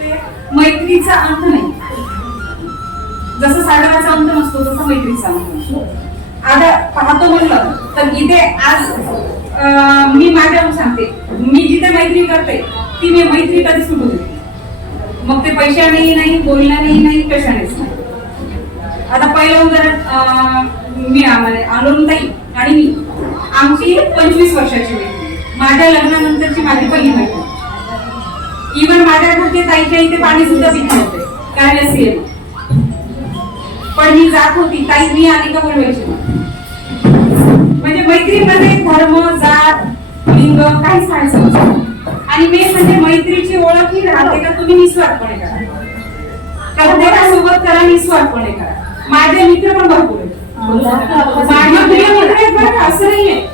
मैत्रीचा अंत नाही. जसं सागराचा अंत नसतो तसा मैत्रीचा अंत नसतो. आता पाहतो म्हणलं तर इथे आज मी माझ्याहून सांगते, मी जिथे मैत्री करते ती मी मैत्री कधी सुटू देते. मग ते पैशानेही नाही, बोलण्यानेही नाही, कशानेच नाही. आता पहिलं उदाहरण मी अरुणताई आणि मी, आमची 25 वर्षाची मैत्री, माझ्या लग्नानंतरची माझी पहिली मैत्री. इव्हन माझ्या घरचे ताईच्या इथे पाणी सुद्धा पित नव्हते कारण असेल, पण मी जात होती ताई मी आली का बोलवायची. म्हणजे मैत्रीमध्ये धर्म, जात, लिंग काहीच नाही. आणि मेन म्हणजे मैत्रीची ओळख ही राहते का तुम्ही निस्वार्थपणे करा, प्रत्येकासोबत करा, निस्वार्थपणे करा. माझे मित्र पण भरपूर आहेत, माझे प्रिय मित्र आहेत बरं, असं नाहीये.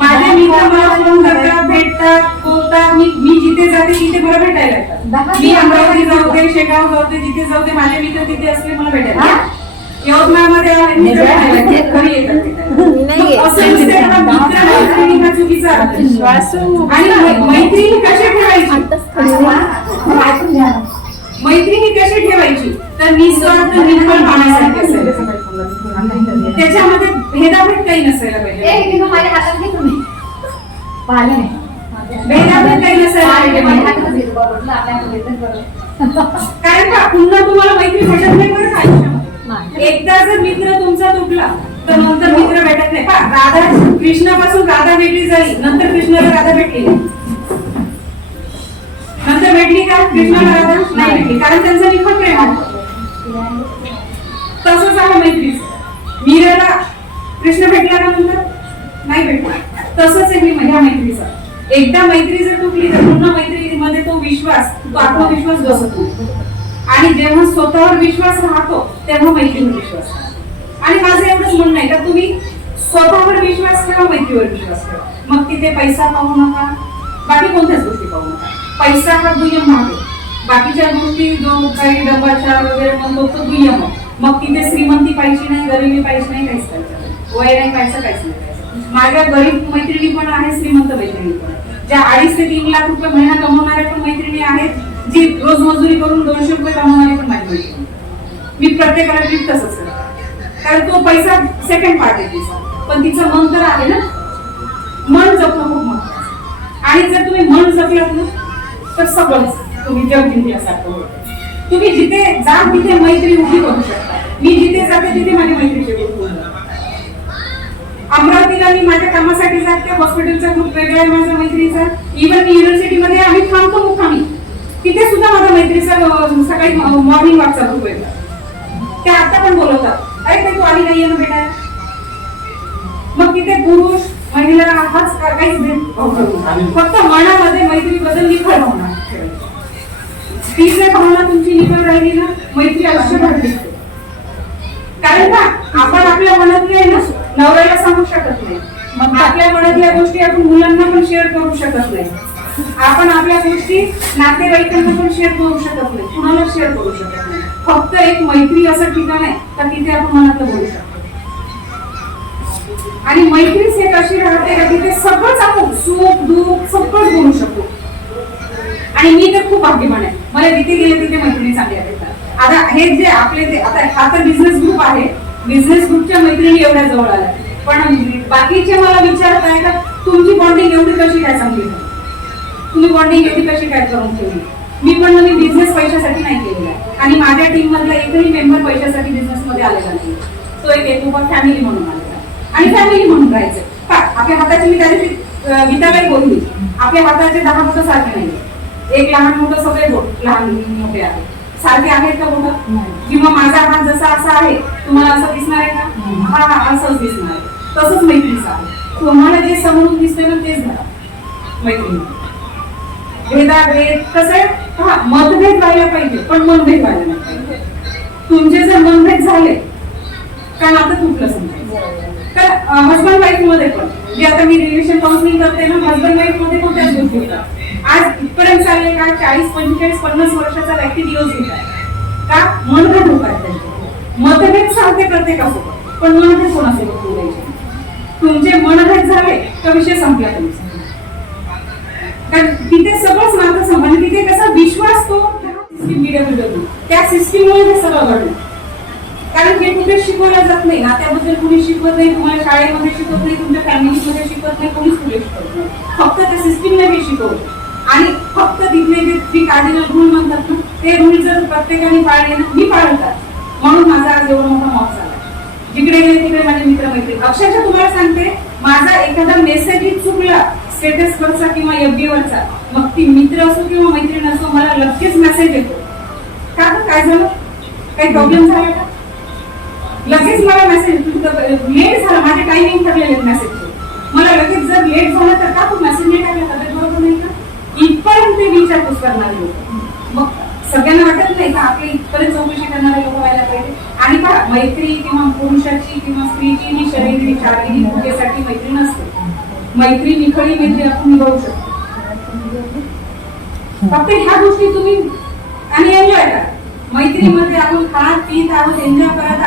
माझे मित्र मला फोन करतात, भेटतात, बोलतात. मी जिथे जाते तिथे मला भेटायला येतात. मी अमरावती जाऊ दे, शेगाव जाऊ दे, जिथे जाऊ दे, माझे मित्र तिथे असले मला भेटायला. यवतमाळमध्ये मित्र घरी येतात. चुकीचा आणि मैत्री ही कशी ठेवायची, मैत्री ही कशी ठेवायची तर निस्वार्थ निर्मळ पाण्यासारखी असेल. त्याच्यामध्ये भेदाभेद काही नसायला पाहिजे, भेदाभेद काही नसायला पाहिजे. कारण का पुन्हा तुम्हाला मैत्री भेटत नाही बरं आयुष्यामध्ये. एकदा जर मित्र तुमचा तुटला तर नंतर मित्र भेटत नाही. राधा कृष्णापासून राधा वेगळी झाली, नंतर कृष्णाला राधा भेटली, नंतर भेटली का कृष्णाला राधा नाही भेटली, कारण त्यांचा निखळ प्रेम होता. तसंच आहे मैत्रीचं. मीराला कृष्ण भेटला का नंतर नाही भेटला, तसंच आहे माझ्या मैत्रीचा. एकदा मैत्री जर तुटली तर पुन्हा मैत्रीमध्ये तो विश्वास, तो आत्मविश्वास बसत नाही. आणि जेव्हा स्वतःवर विश्वास राहतो तेव्हा मैत्रीवर विश्वास राहतो. आणि माझं एवढंच म्हणणं आहे का तुम्ही स्वतःवर विश्वास ठेवा, मैत्रीवर विश्वास ठेवा. मग तिथे पैसा पाहू नका, बाकी कोणत्याच गोष्टी पाहू नका. पैसा हा दुय्यम आहे, बाकीच्या गोष्टी जो काही डब्बाचार वगैरे म्हणतो तो दुय्यम आहे. मग तिथे श्रीमंती पाहिजे नाही, गरिबी पाहिजे नाही, काहीच पाहिजे नाही, वय नाही पाहिजे, काहीच नाही पाहिजे. माझ्या गरीब मैत्रिणी पण आहे, श्रीमंत मैत्रिणी पण, ज्या 2.5 ते 3 लाख रुपये महिना कमवणाऱ्या पण मैत्रिणी आहेत, जी रोज मजुरी करून 200 रुपये कमवणारी पण माझी मैत्रिणी. मी प्रत्येकाला ट्रीट तसंच करते, कारण तो पैसा सेकंड पार्ट आहे तिचा, पण तिचं मन तर आहे ना. मन जपणं खूप महत्वाचं. आणि जर तुम्ही मन जपलं ना तर सगळंच तुम्ही जग जिंकल्यासारखं होतं. तुम्ही जिथे जा तिथे मैत्री उभी करू शकता. मी जिथे जाते तिथे माझी मैत्रीची ग्रुप होणार. अमरावतीला मी माझ्या कामासाठी जाते, हॉस्पिटलचा ग्रुप वेगळा आहे माझ्या मैत्रीचा. इव्हन मी युनिव्हर्सिटीमध्ये आम्ही थांबतो मुक्कामी, तिथे सुद्धा माझ्या मैत्रीचा सकाळी मॉर्निंग वॉकचा ग्रुप वेगळा. त्या आता पण बोलवतात, अरे तू आली नाहीये ना बेटा. मग तिथे पुरुष महिला हाच काहीच फक्त मनामध्ये मैत्री बद्दल निखळ होणार. ती जर भावना तुमची निखळ राहिली ना, मैत्री आयुष्यभर टिकते. कारण का आपण आपल्या मनातले आहे ना नवऱ्याला सांगू शकत नाही, मग आपल्या मनातल्या गोष्टी आपण मुलांना पण शेअर करू शकत नाही, आपण आपल्या गोष्टी नातेवाईकांना पण शेअर करू शकत नाही, कुणाला शेअर करू शकत नाही. फक्त एक मैत्री असं ठिकाण आहे का तिथे आपण मनातलं बोलू शकतो. आणि मैत्रीच एक अशी राहते का तिथे सगळंच आपण सुख दुःख सगळंच बोलू शकतो. आणि मी तर खूप भाग्यवान आहे, मला जिथे गेले तिथे मैत्रिणी चांगल्या भेटतात. आता हे जे आपले ते आता तर बिझनेस ग्रुप आहे, बिझनेस ग्रुपच्या मैत्रिणी एवढ्या जवळ आल्या, पण बाकीचे मला विचारत आहे का तुमची बॉन्डिंग एवढी कशी काय चांगली झाली, तुम्ही बॉन्डिंग एवढी कशी काय करून ठेवली. मी बिझनेस पैशासाठी नाही केलेला, आणि माझ्या टीम मधला एकही मेंबर पैशासाठी बिझनेस मध्ये आलेला नाही. तो एक हेतू फॅमिली म्हणून आलेला, आणि फॅमिली म्हणून राहायचं. आपल्या हाताची मी त्या दिवशी गीताबाई बोलली, आपल्या हाताचे 10 बोटं सारखे नाही, एक लहान मोठं सगळे बोट लहान मोठे आहेत, सारखे आहेत का बोटं. किंवा माझा हात जसा असा आहे तुम्हाला असं दिसणार आहे का, हा असंच दिसणार आहे. तसंच मैत्रीचं आहे, तुम्हाला जे समोरून दिसतंय ना तेच झालं मैत्री. भेदाभेद कसं आहे, हा मतभेद व्हायला पाहिजे पण मनभेद व्हायला नाही पाहिजे. तुमचे जर मनभेद झाले कारण आता तुटलं समजायचं. तर हजबंड वाईफ मध्ये पण जे आता मी रिलेशन काउन्सिलिंग करते ना, हजबंड वाईफ मध्ये पण त्याच गोष्टी होतात. आज इथपर्यंत चालले का 40, 45, 50 वर्षाचा व्यक्ती दिवस घेत आहे का मनभेद होत आहे त्यांचे. मतभेद चालते प्रत्येकासोबत, पण मनभेद कोणासोबत बोलायचे. तुमचे मनभेद झाले तर विषय संपला तुमचा. कारण तिथे सगळंच नातं संबंध, तिथे कसा विश्वास तो सिस्टीम BWW, त्या सिस्टीममुळे हे सगळं घडलं. कारण हे कुठे शिकवलं जात नाही, नात्याबद्दल कोणी शिकवत नाही, तुम्हाला शाळेमध्ये शिकवत नाही, तुमच्या फॅमिलीमध्ये शिकवत नाही, कोणीच पुढे शिकवत नाही. फक्त त्या सिस्टीमने हे शिकवलं. आणि फक्त तिथले जे 3 कार्डिनल रूल म्हणतात ना, ते रूल जर प्रत्येकाने पाळले ना, मी पाळतात, म्हणून माझा आज एवढा मोठा मॉक झाला. जिकडे गेले तिकडे माझे मित्र मैत्रिणी, अक्षरशः तुम्हाला सांगते, माझा एखादा मेसेजही चुकला स्टेटस वरचा किंवा FB वरचा, मग ती मित्र असो किंवा मैत्रीण असो, मला लगेच मेसेज येतो, का काय झालं, काही प्रॉब्लेम झाला का, लगेच मला मेसेज, लेट झाला, माझे टायमिंग ठरलेले मेसेजचे, मला लगेच जर लेट झालं तर का तू मेसेज नाही टाकला, तर बरोबर नाही का, इथपर्यंत ते विचारपूस करणारे लोक. मग सगळ्यांना वाटत नाही का आपले इथपर्यंत चौकशी करणारे लोक व्हायला पाहिजे. आणि पहा, मैत्री किंवा पुरुषाची किंवा स्त्रीची ही शरीर शारीरिक पूजेसाठी मैत्री नसते. मैत्री निखळी मैत्री आपण निभावू शकतो. फक्त ह्या गोष्टी तुम्ही आणि एन्जॉय करा. मैत्रीमध्ये आपण खात पीत आहोत, एन्जॉय करत